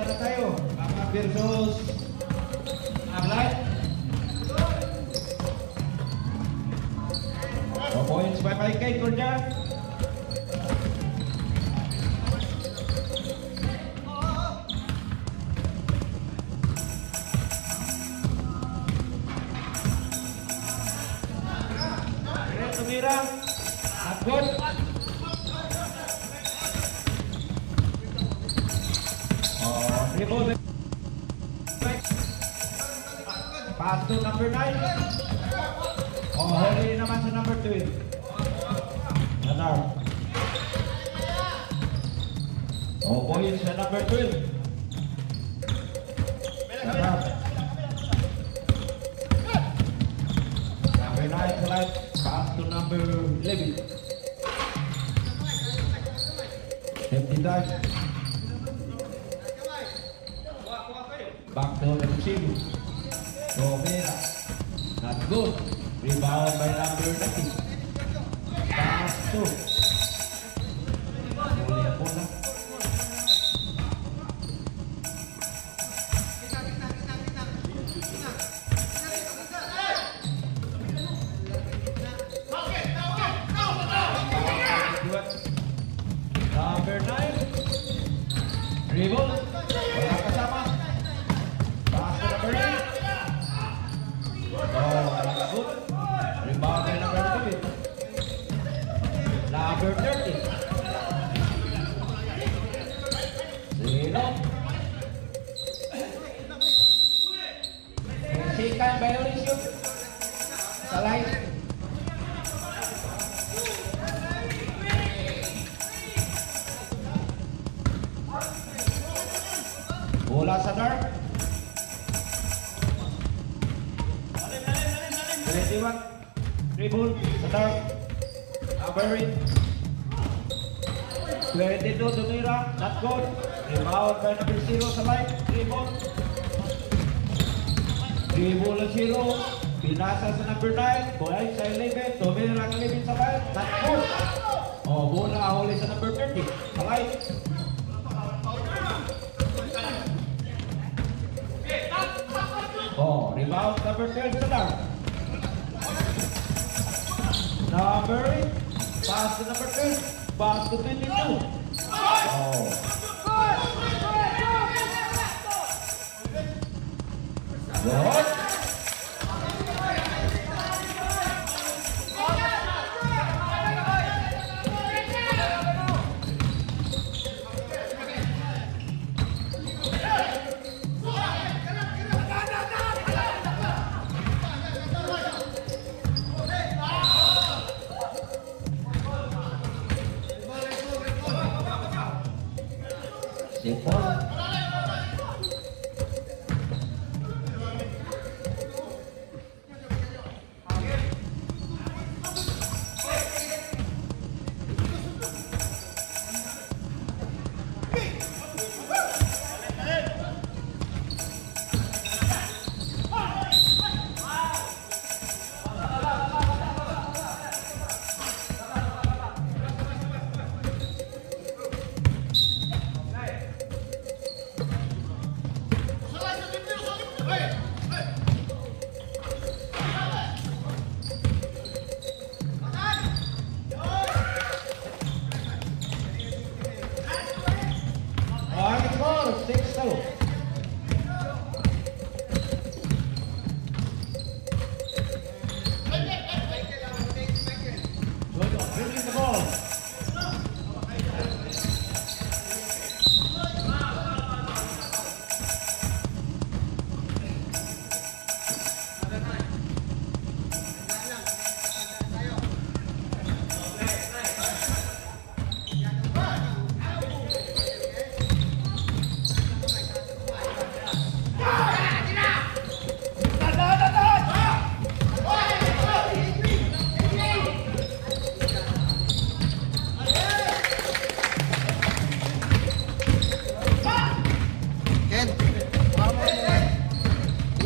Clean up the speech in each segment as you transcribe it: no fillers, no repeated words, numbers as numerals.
Depensa na tayo. Baka versus Arlight. 2 points by Kay Cordia. Tumira. Not good. Dribble. Pass to number 9. Huli naman sa number 12. Nadar. Points sa number 12. Nadar. Number 9 select. Pass to number 11. 59. Back to the receiver. Romera. Not good. Rebound by number 90. Pass to. Muli ang bola. Number 9. Dribble. Wala kasama. Pass to number 8. Good. Rebound by number 30. Number 30. Zero. Second violation. Salay. Bola sa dark. 21. Dribble sa dark. Avery. 22. Tumira. Not good. Rebound by number 0 sa line. Dribble. Dribble ang 0. Pinasa sa number 9. Bola sa 11. Tumira ang 11 sa line. Not good. Bola huli sa number 30. Sa line. Rebound number 12 sa dark. Number 8. Pass to number 10. Pass to 22. Good.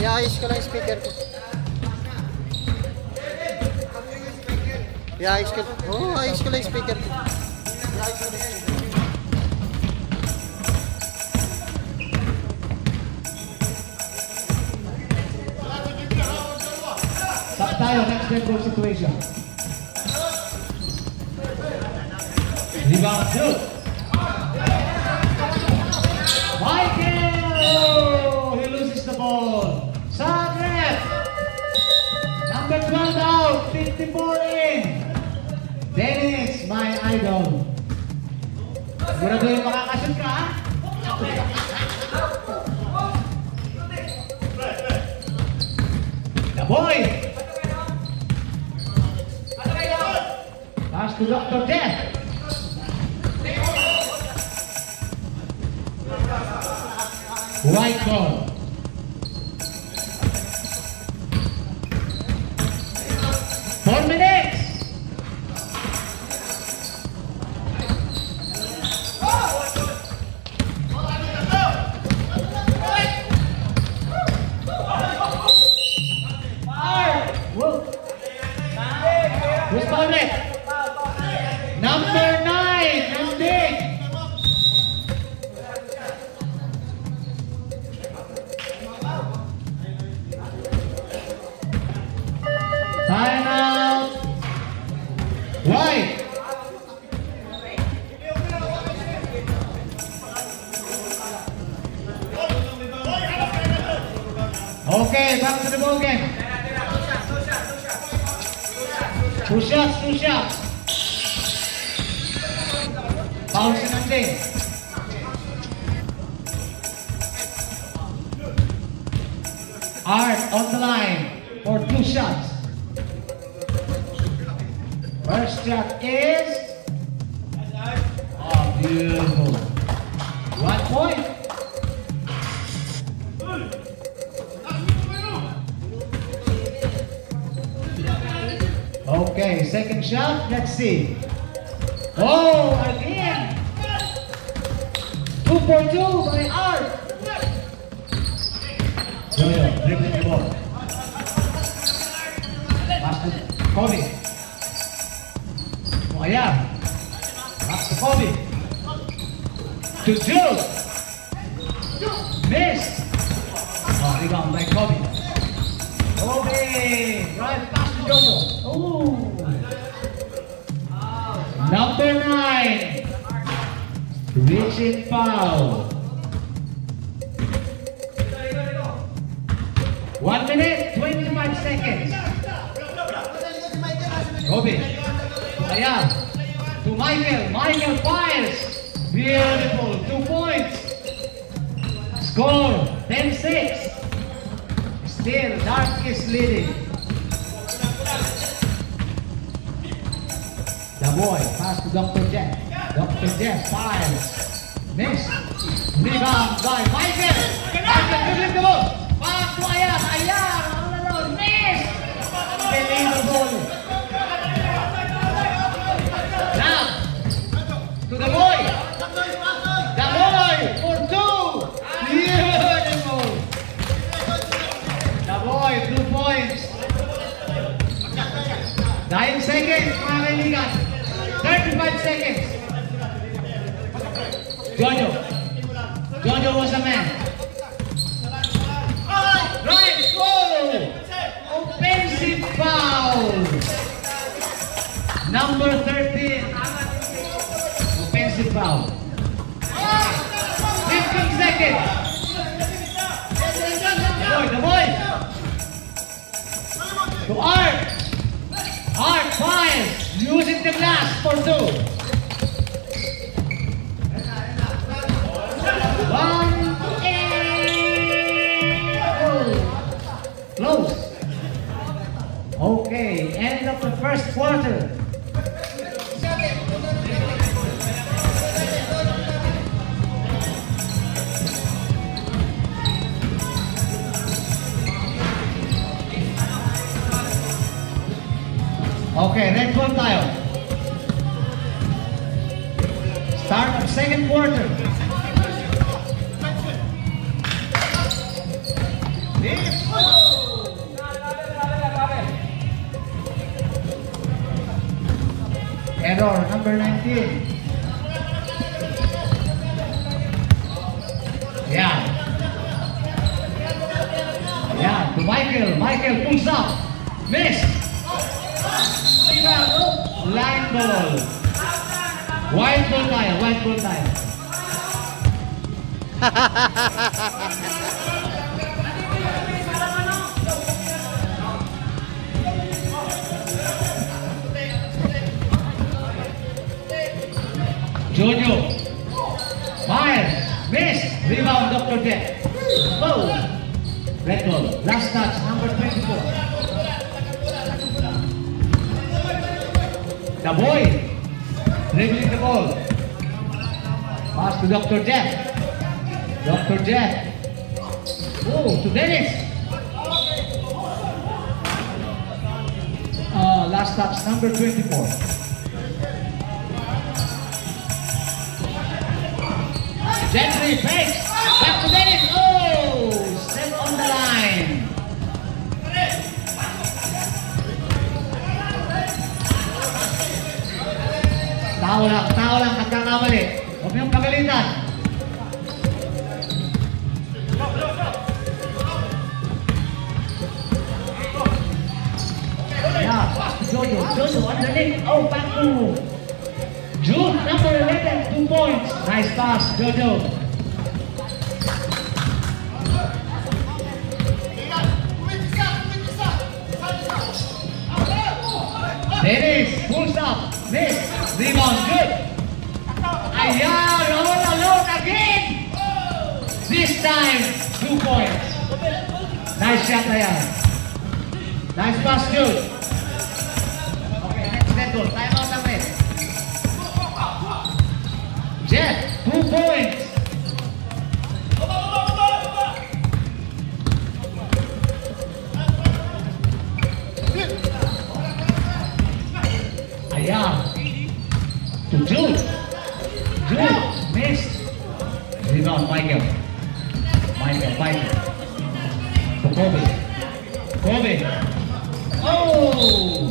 Iayos ko lang yung speaker ko. Iayos ko. Ayos ko lang yung speaker ko. Iayos ko lang yung speaker. tayo, next red ball situation. Rebound shoot. Michael! Oh, he loses the ball. Sagret! Number 12 out, 54 in. Dennis, my idol. Sigurado yung makakashoot ka, ha? The boy! Pass to Dr. Jeff. White ball. Four minutes. Who's foul net? Number 9, Nanding. Time out. White. Okay, back to the ball game. Push ups, push ups. Foul si Nanding. Art on the line for 2 shots. First shot is... Oh, beautiful. 1 point. Okay, second shot, let's see. Oh, again! 2 for 2 by Art. Yo-yo, dribbling the ball. Pass to Kobe. Oh, yeah. Pass to Kobe. To Jules. Miss. Oh, rebound by Kobe. Kobe. Right pass to Jomo. Oh. Number 9. Reaching foul. 1 minute, 25 seconds. Kobe. Ayan. To Michael. Michael fires. Beautiful. 2 points. Score 10-6. Still, Dark is leading. The boy pass to Dr. Jeff. Dr. Jeff fires. Miss. Rebound by Michael. Michael dribbling the ball. Pass to Ayan. Ayan. Miss. Unbelievable. Now, to the boy. The boy for 2. Beautiful. The boy, 2 points. 9 seconds, mga kaibigan. 35 seconds. Jojo. Jojo was the man. Right, goal. Offensive foul. Number 13. Offensive foul. 15 seconds. The boy. To Art. Art fires. Using the glass for 2. 1 close. Okay, end of the first quarter. Okay, red ball tayo. Start of second quarter. Error number 19. Yeah. Yeah, to Michael. Michael pulls up. Miss. ball. White ball tayo, white ball tayo. Jojo. Fire. Miss. Rebound, Dr. Jet. Oh. Red ball. Last touch, number 24. The boy. Dribbling the ball. Pass to Dr. Jet. Dr. Jet. Oh, to Dennis. Last touch, number 24. Gentry fakes. Back to Dennis. Oh, step on the line. Tao lang, nagkakamali. Huwag niyong pagalitan. Jojo underneath. Oh, back to June, number 11, 2 points. Nice pass, Jojo. Dennis, full stop. Miss. Rebound, good. Ayan, all alone again. This time, 2 points. Nice shot, Ayan. Nice pass, Jude. Okay, next net goal. Time out ang net. Jet, 2 points. Ayan. To Jude. Jude, missed. Rebound, Michael. To Kobe. Oh!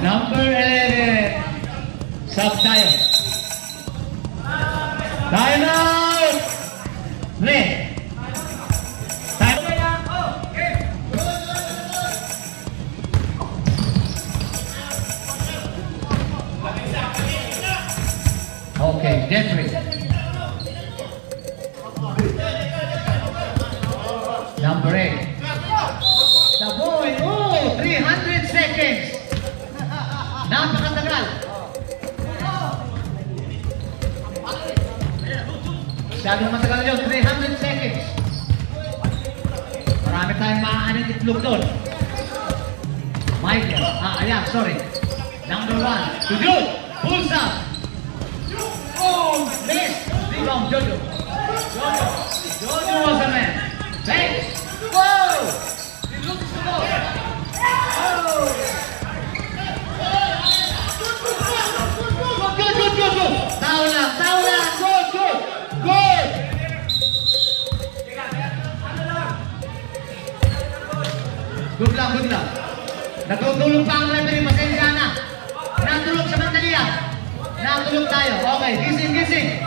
Number 11. Sub tayo. Time out! Red. Time out. Okay, Jeffrey. Number 8. The boy. Oh, 300 seconds. Napakatagal. Masyadong matagal yun, 300 seconds. Marami tayong maaanin itlog doon. Michael, ayan, sorry. Number 1, to Jude, full stop. Oh, miss. Rebound, Jojo. Jojo was the man. Thanks. Whoa! He looks to go. Oh! Good. Tao lang. Good. Good lang. Natutulog pa ang referee, pasensya na. Natulog sa Mandalia. Natulog tayo. Okay, gising.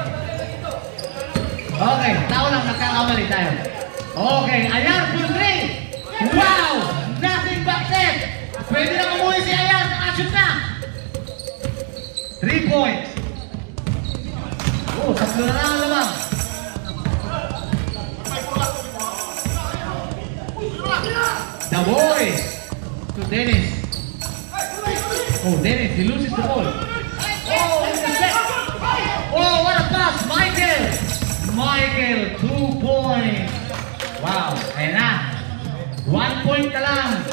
Okay, tao lang, nagkakamali tayo. Okay, Ayan, full 3. Wow! Nothing but net. Pwede na umuwi si Ayan, nakashoot na. 3 points. Oh, tatlo na lang lamang. The boy to Dennis. Oh, Dennis, he loses the ball. Oh, intercept. Oh, what a pass, Michael, 2 points. Wow, ayan na. 1 point na lang.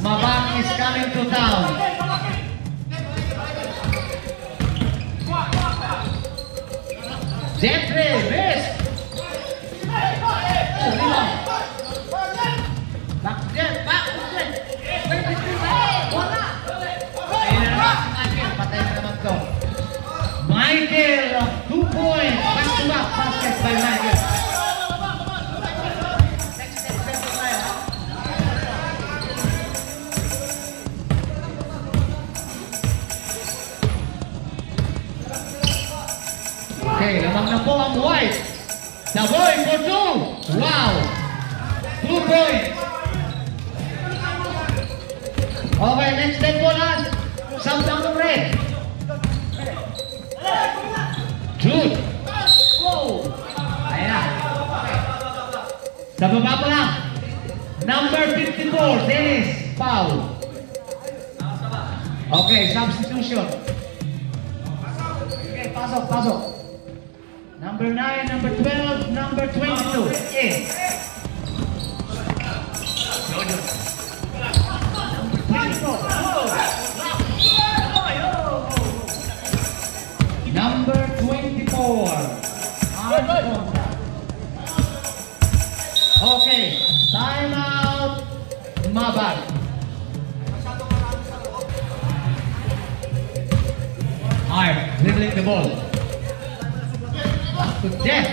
Mabang is coming to town. Jeffrey, miss. Oh, rebound. Back to Jeff. Wala. Ayun na naman si Michael. Patay na naman to. Michael, 2 points. Back to back. Basket by Michael. Okay, lamang na po ang white. The boy for 2. Wow. 2 points. Okay, next step po lang. Sub down ng red. Jude. Whoa. Ayan. Sa baba pa lang. Number 54, Dennis. Foul. Okay, substitution. Okay, pasok, pasok. Number 9, number 12, number 22. In. Jojo. Number 24. Number 24. Okay, time out. Mabag. Art, dribbling the ball. Back to Jeff.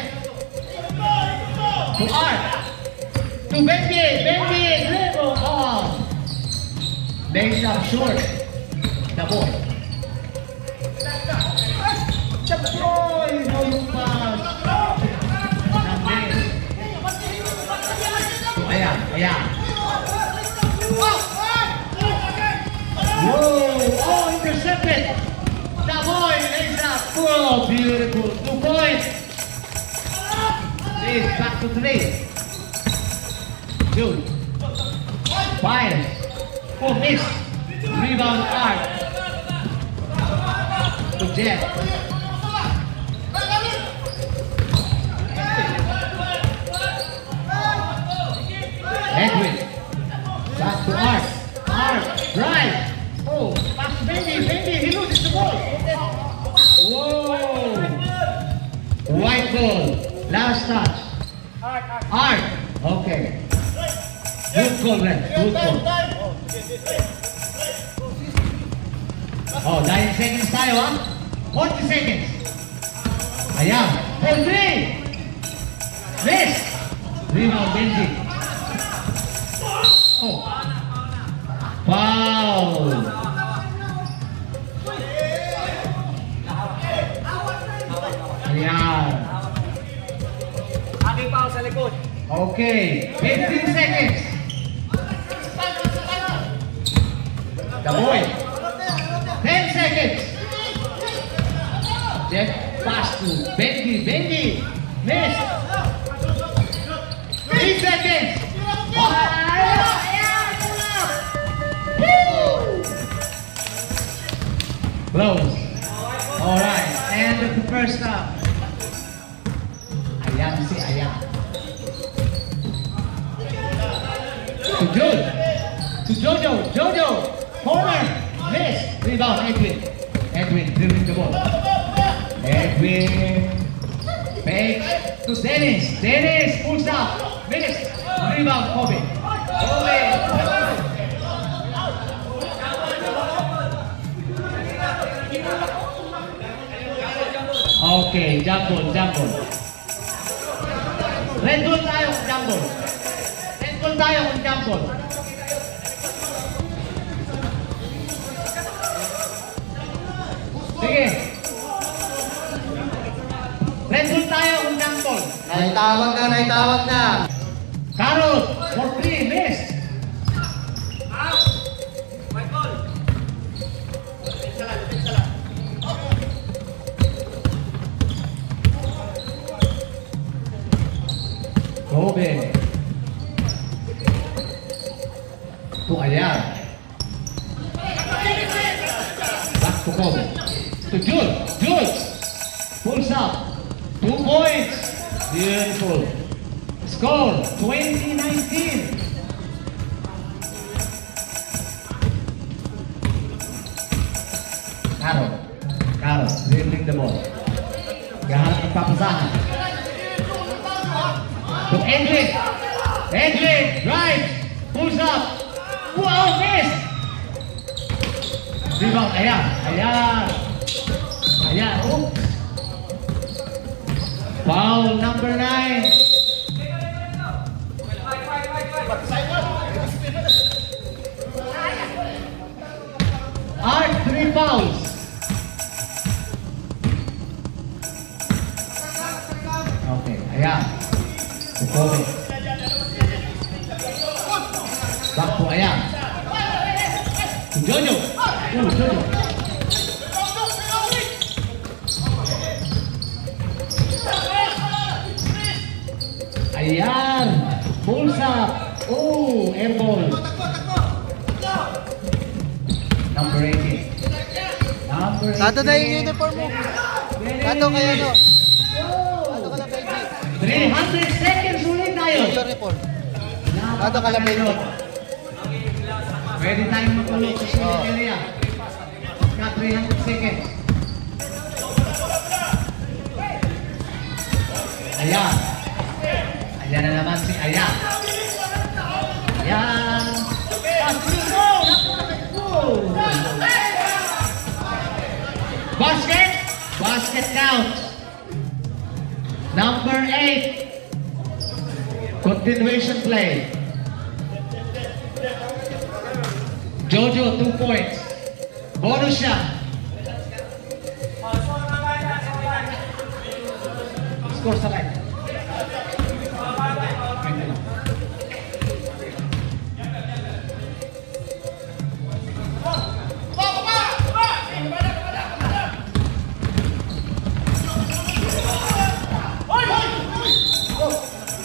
To Art. To Benji. Benji, dribble. Oh. Makes up short. The ball. The boy. No yung pass. To Ayan. Ayan. Whoa. Oh, intercepted. The boy lays up. Oh, beautiful. 2 points. This back to 3. Dude. Fires. Oh, miss. Rebound Art. To Jeff. Edwin. Back to Art. Art. Drive. Oh, pass to Benji. Benji, he loses the ball. Whoa. White ball. Last touch. Art. Okay. Good call, Ren. Good call. Oh, 9 seconds tayo, ha? 40 seconds. Ayan. For 3. Miss. Rebound, Benji. Oh. Foul. Ayan. Aking foul sa likod. Okay. 15 seconds. The boy. 10 seconds. Jeff pass to Benji. Benji. Miss. 3 seconds. Close. All right. End of the first half. Ayan si Ayan. To Jude. To Jojo. Jojo. Corner. Miss. Rebound. Edwin. Edwin dribbling the ball. Edwin. Fake to Dennis. Dennis pulls up. Miss. Rebound. Kobe. Kobe. Okay, jump ball, jump ball. Red ball tayo kung jump ball. Red ball tayo kung jump ball. Sige. Red ball tayo kung jump ball. Naitawag na, naitawag na. Carol, for 3, miss. White ball. Kobe. To Ayan. Back to Kobe. To Jude. Jude. Pulls up. 2 points. Beautiful. Score 2019. Carol. Carol. Dribbling the ball. Gahanap ng papasahan. To Edwin. Edwin drives. Pulls up. Wow, miss. Rebound. Ayan. Ayan. Ayan. Oh. Foul number 9. Art 3 fouls. Okay. Ayan. To Kobe. Back to Ayan. To Jojo. Oh, Jojo. Ayan. Pulls up. Oh, air ball. Number 18. Number 18. Tato na yung uniform mo. Tato kayo, no? Tato ka na, baby. 300 seconds ulit tayo. Your report. Tato ka na, baby. Pwede tayong magulog sa sulit area. Got 300 seconds. Ayan. Ayan na naman si Ayan. Ayan. Basket. Basket count. Number 8. Continuation play. Jojo, 2 points. Bonus shot. Score sa line.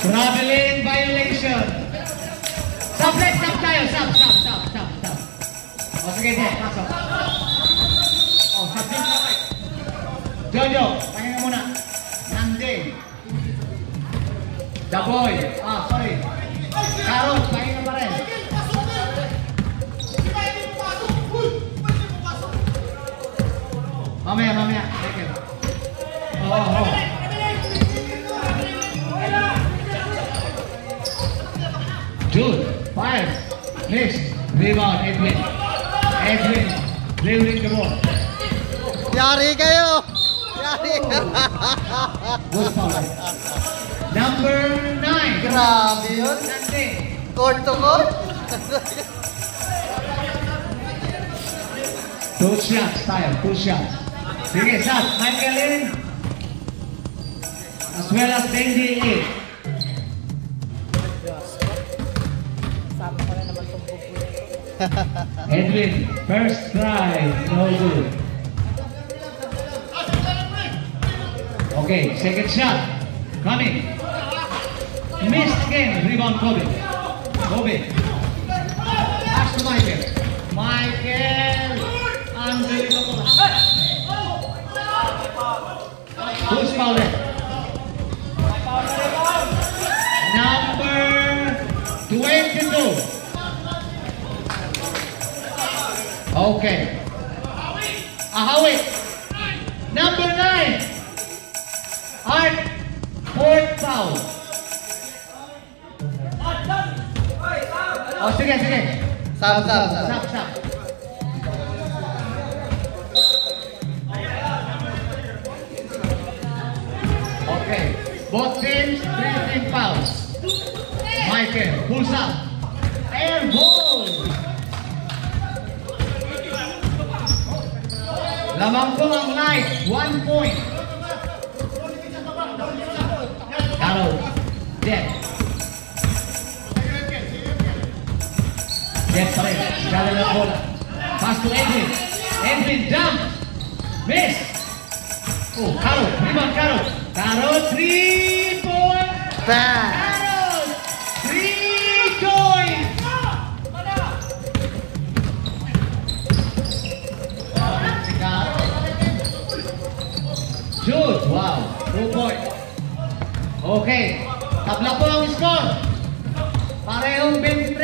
Traveling violation. Stop tayo. Stop. O sige, Jeff, pasok. O, stop din. Jojo, pahinga muna. Nande. The boy. Sorry. Carol, pahinga pa rin. Mamaya. Thank you. Oo. Jude, 5, miss, rebound, Edwin, dribbling the ball. Yari kayo! Yari! Good foul. Number 9. Grabe yun. Nande. Court to court. 2 shots tayo, 2 shots. Sige, shot, Michael in. As well as Benji in. Edwin, first try, no good. Okay, second shot, coming. Missed again, rebound Kobe. Pass to Michael. Unbelievable. Who's fouled it? Number 22. Okay. Ahawit. Number 9. Art. 4th foul. Oh, sige. Stop. Stop. Okay. Both teams, 3 team fouls. Michael, pulls up. Air ball. Lamang po ang light, 1 point. Carol, Jeff pa rin, gala ng bola. Pass to Edwin jump, miss. Oh, Carol, rebound Carol, 3 point. Bang! Carol, 3 point. Jude, wow, 2 points. Okay, tabla po ang score. Parehong 23.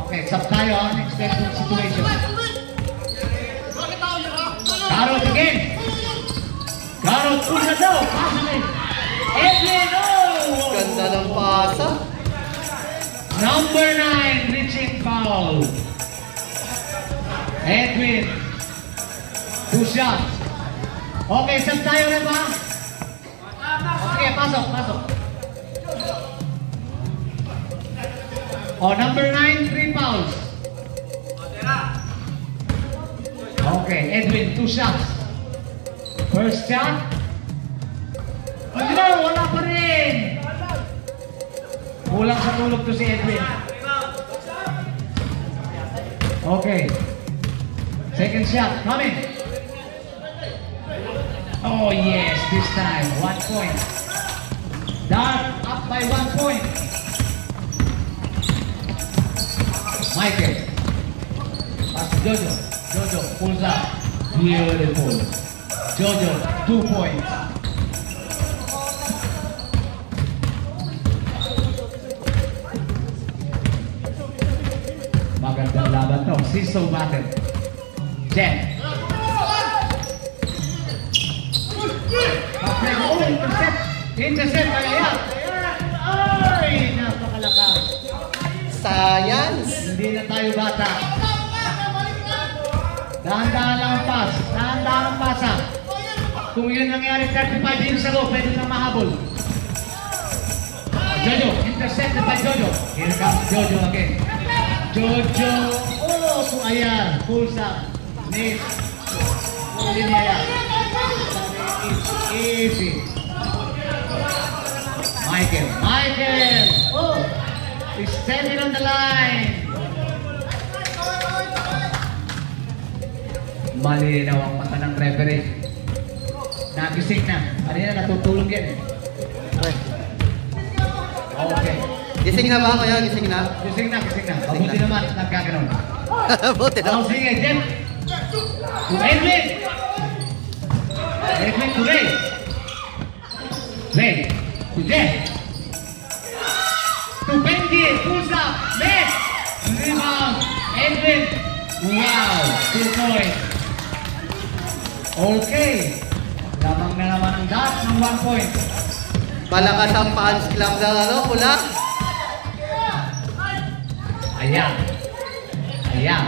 Okay, sub tayo ang expected situation. Carrot again. Carrot, pusa daw. Edwin, oh! Ganda ng pasa. Number 9, reaching foul. Edwin. 2 shots. Okay, sub tayo na ba? Okay, pasok. Oh, number 9, 3 fouls. Okay, Edwin, 2 shots. First shot. No, wala pa rin. Kulang sa tulog to si Edwin. Okay. Second shot, coming. Oh yes, this time 1 point. Dart up by 1 point. Michael. Pass to Jojo. Jojo pulls up. Beautiful. Jojo, 2 points. Magandang laban to. Siso battle. Jen. Oh, intercept. Intercept. Ayan. Ay, napakalakas. Science. Hindi na tayo bata. Dahan-dahan lang ang pass. Dahan-dahan ang pass ha. Kung yun nangyari 35 years ago, pwede na mahabol. Jojo, intercepted by Jojo. Here comes Jojo again. Jojo. Oh, so ayan. Pulls up. Miss. Hindi niya yan. It's easy. Michael. Michael. Oh. He's standing on the line. Malinaw ang mata ng referee. Nagising na. Kanina natutulog yan eh. Okay. Gising na ba kuya? Gising na? Gising na, gising na. Mabuti naman nagkaganon. Buti na. Oh, sige, Jeff. To Edwin. Edwin to Ray. Ray. To Jeff. To Benji. Pulls up. Miss. Rebound. Edwin. Wow. 2 points. Okay. Lamang na naman ang dot ng 1 point. Malakas ang fans club na ano, pula. Ayan. Ayan.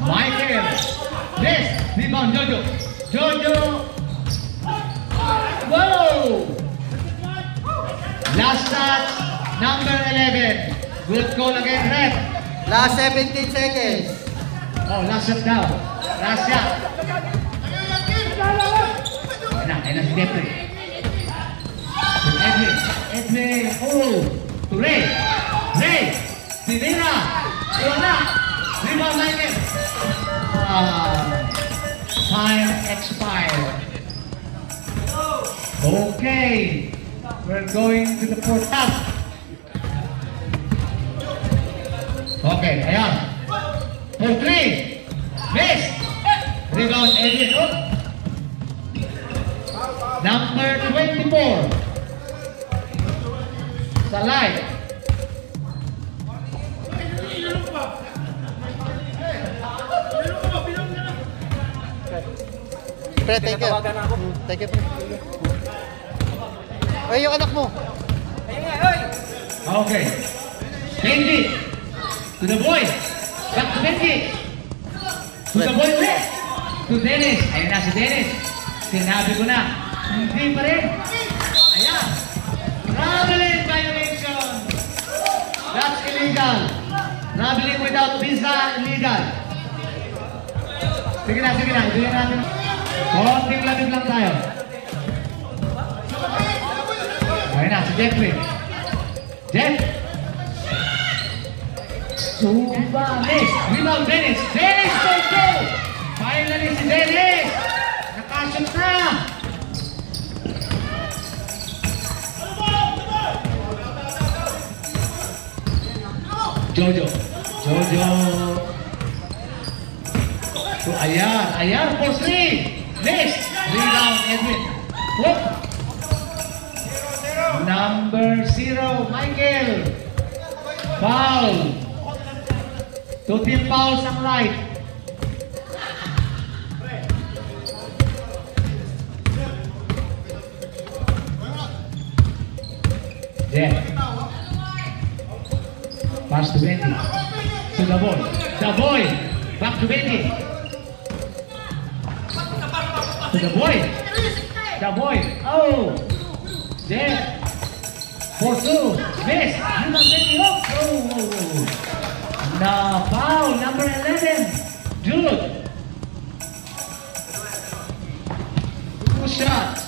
Michael. This. Rebound, Jojo. Jojo. Whoa! Last touch, number 11. Good call again, ref. Last 17 seconds. Oh, last shot daw. Last shot. Ayan na si Jeffrey. To Edwin. Edwin. Oh. To Ray. Ray. Sidira. Wala. Rebound Michael. Time expired. Okay. We're going to the fourth half. Okay, ayan. For 3. Miss. Rebound Edwin. Oh. Number 24. Salay. Pre, thank you. Thank you, pre. Ay, yung anak mo. Okay. Benji. To the boy. Back to Benji. To the boy ulit. To Dennis. Ayun na si Dennis. Sinabi ko na. Hindi pa rin. Ayan. Traveling violation. That's illegal. Traveling without visa, illegal. Sige na, sige na. Ibigyan natin. Konting lamig lang tayo. Ayun na, si Jeffrey. Jeff. Suba. Dennis. Rebound Dennis. Dennis, go! Finally si Dennis. Nakashoot na. Jojo. Jojo. So, ayan. Ayan, for 3. Next. Rebound, Edwin. Whoop. Number 0, Michael. Foul. 2 team fouls ang right. Jeff. Pass to Benji. To the boy. The boy. Back to Benji. To the boy. The boy. Oh. Jeff. For 2. Miss. You must take it up. Oh. Now foul. Number 11. Jude. 2 shots.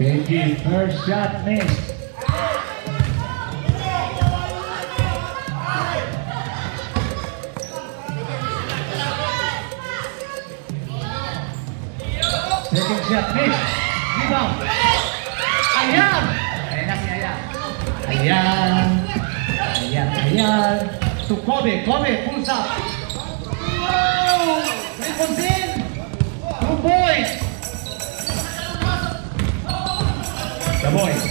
Benji, first shot missed. Second shot, miss. Rebound. Ayan! Ayan na si Ayan. Ayan. Ayan, ayan. To Kobe. Kobe, pulls up. Wow! Rebounds in. 2 points. The boys.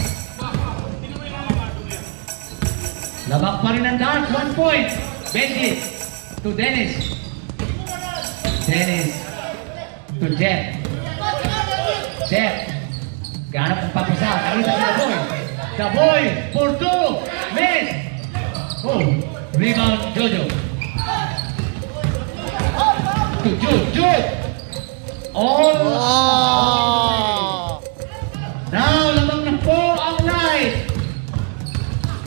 Labak pa rin ang dart. 1 point. Benji. To Dennis. Dennis. To Jeff. Jeff. Ganap ang papasa. Nakita si The Boy. The Boy. For 2. Miss. Oh. Rebound. Jojo. To Jude. Jude. All. Oh! Now, lamang na po ang light.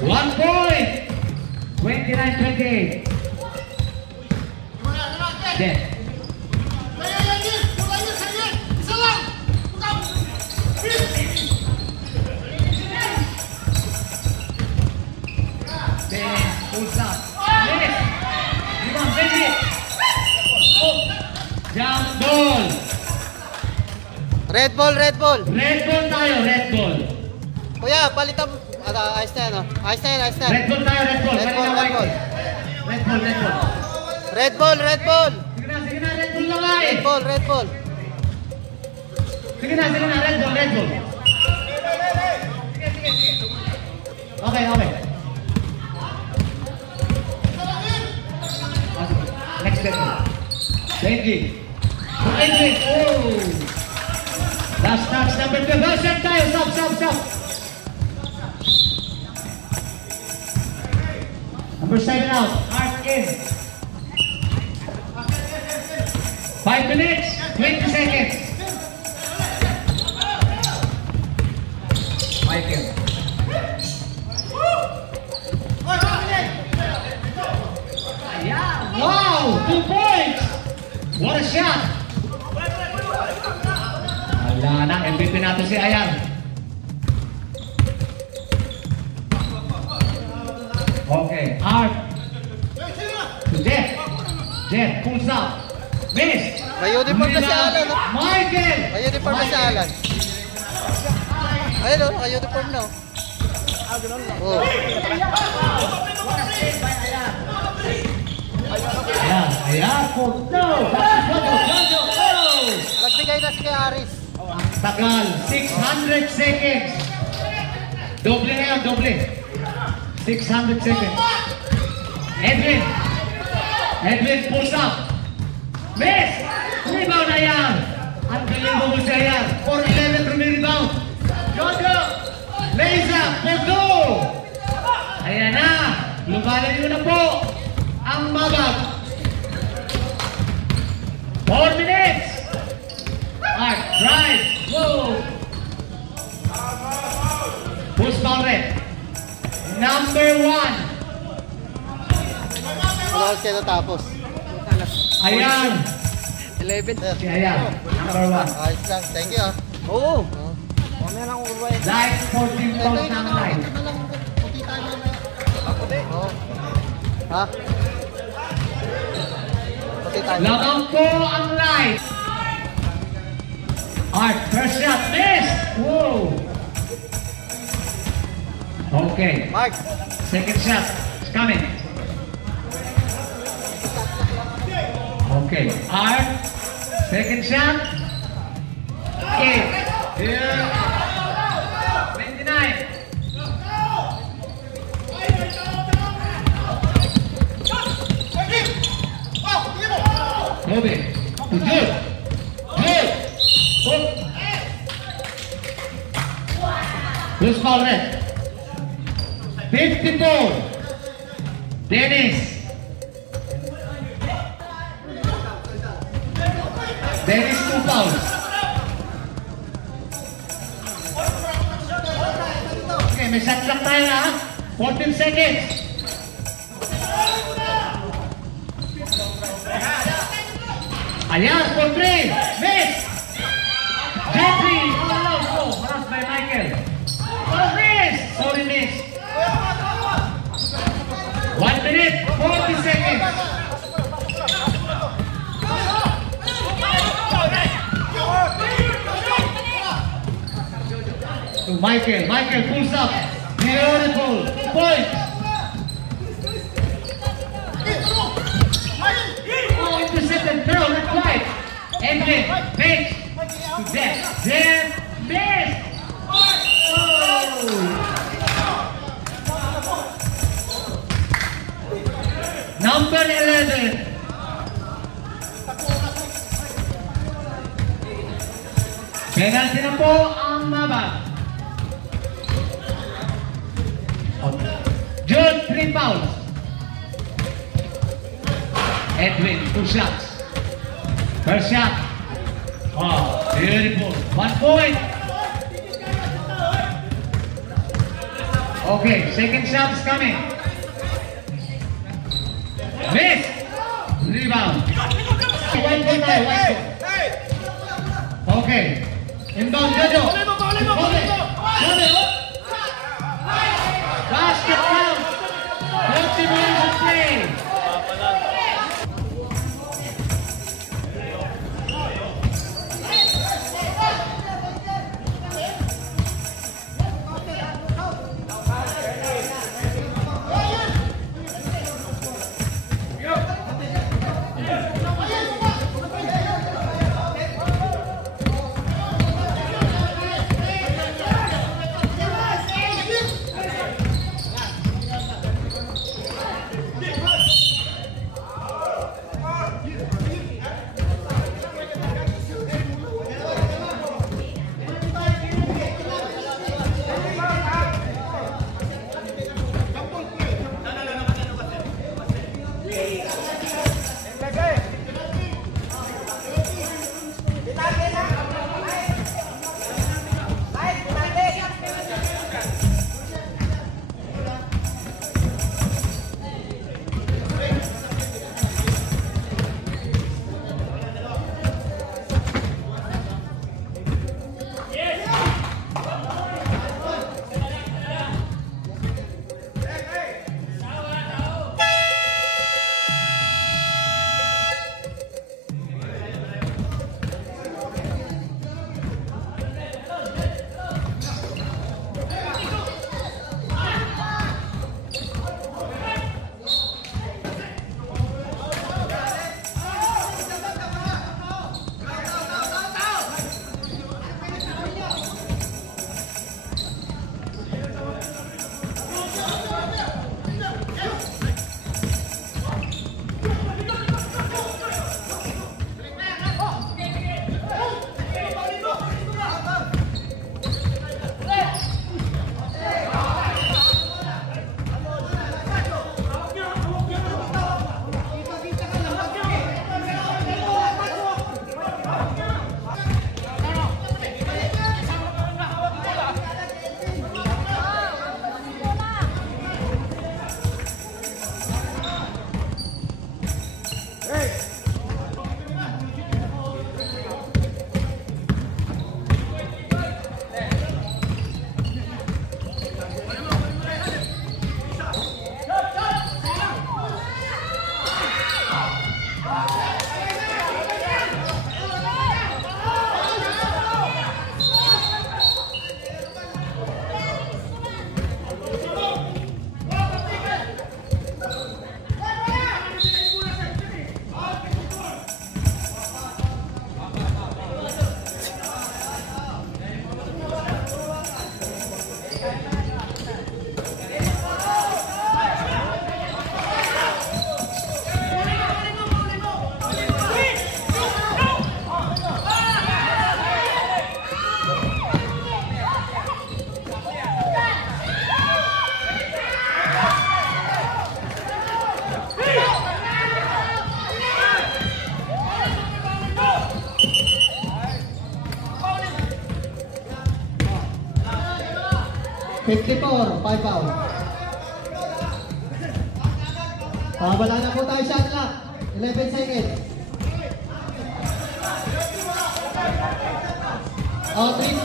1 point. 29-28. Jeff. Dennis, pulls up. Miss. Rebound, Benji. Oh. Jump ball. Red ball, red ball. Red ball tayo, red ball. Kuya, palitan mo. Ayos na yan, oh. Ayos na yan, ayos na yan. Red ball tayo, red ball. Red Kanina ball, red white. ball. Red ball, red ball. Red ball, red ball. Sige na, red ball na nga eh. Red ball, red ball. Sige na, red ball, red ball. Okay, okay. Next red ball. Benji. Benji. Oh. Last touch, number 2. Go, set tayo. Stop, stop, stop. Number 7 out. Art in. 5 minutes, 20 seconds. Michael. Yeah. Wow, 2 points. What a shot. Wala na, MVP natin si Ayan. Okay, Art. To Jeff. Jeff pulls up. Miss. May uniform na si Alan, no? Michael. May uniform na si Alan. Ayun, oh, naka-uniform na, oh. Oh. Ayan, ayan po. No. Nagbigay na si Aris. Tagal, 600 seconds. Doble na yan, doble. 600 seconds. Edwin. Edwin pulls up. Miss! Rebound na yan. Unbelievable siya yan. 4-11 from the rebound. Jojo! Leza! Porto! Ayan na. Lumalayo na po ang mabag. 4 minutes. Art, drive. Whoa! Push ball red. Number 1. Wala ko siya natapos. Ayan. 11. Si Ayan. Number 1. Ayos lang. Thank you, ah. Oo. Mamaya na akong kurbay. Light 14 pounds ng light. Ako din. Oo. Ha? Puti tayo. Lamang po ang light. Art, first shot. Miss! Whoa! Okay. Mark. Second shot. It's coming. Okay. Art. Second shot. Okay. Here. 29. Kobe. Good. Good. Good. Who's foul red? 54. Dennis. Dennis 2 fouls. Okay, may shot clock tayo na. 14 seconds. Ayan, for 3. Miss. Jeffrey. Oh, harassed by Michael. Oh, miss. Sorry, miss. 1 minute, 40 seconds. to Michael. Michael pulls up. Beautiful. Point. Oh, intercepted throw. Not quite. Edwin fakes to Jeff. Jeff missed. Oh. Number 11. Penalty na po ang Maba. Jude, 3 fouls. Edwin, 2 shots. First shot. Oh, beautiful. 1 point. Okay, second shot is coming. Miss. Rebound. 1 point tayo, 1 point. Okay. Inbound, Jojo. Basket count. Continuation play. $54, 5 foul. Wala na po tayo shot clock. 11 seconds.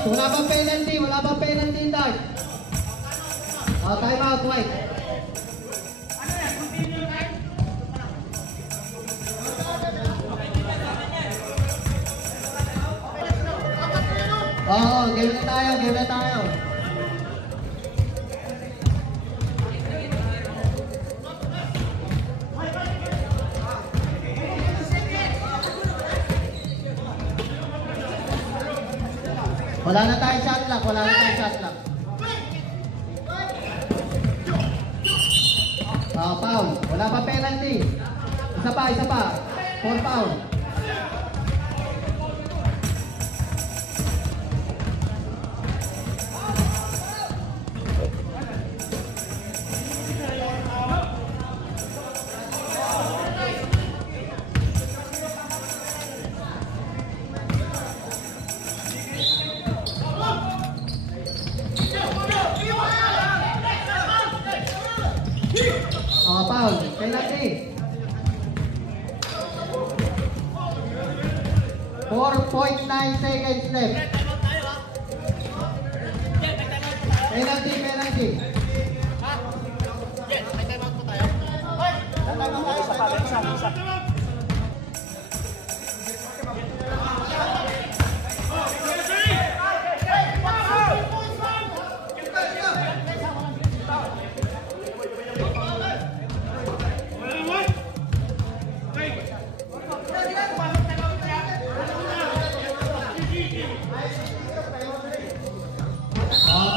Wala bang penalty? Wala bang penalty time? Time out, White. Game na tayo. Wala na tayong shot clock. Wala na tayong shot clock. Foul. Wala pa penalty. Isa pa, isa pa. 4 foul. Foul. Penalty. 4.9 seconds left. Penalty, penalty.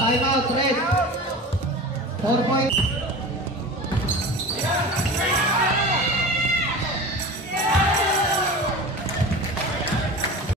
Time out, red. 4 points.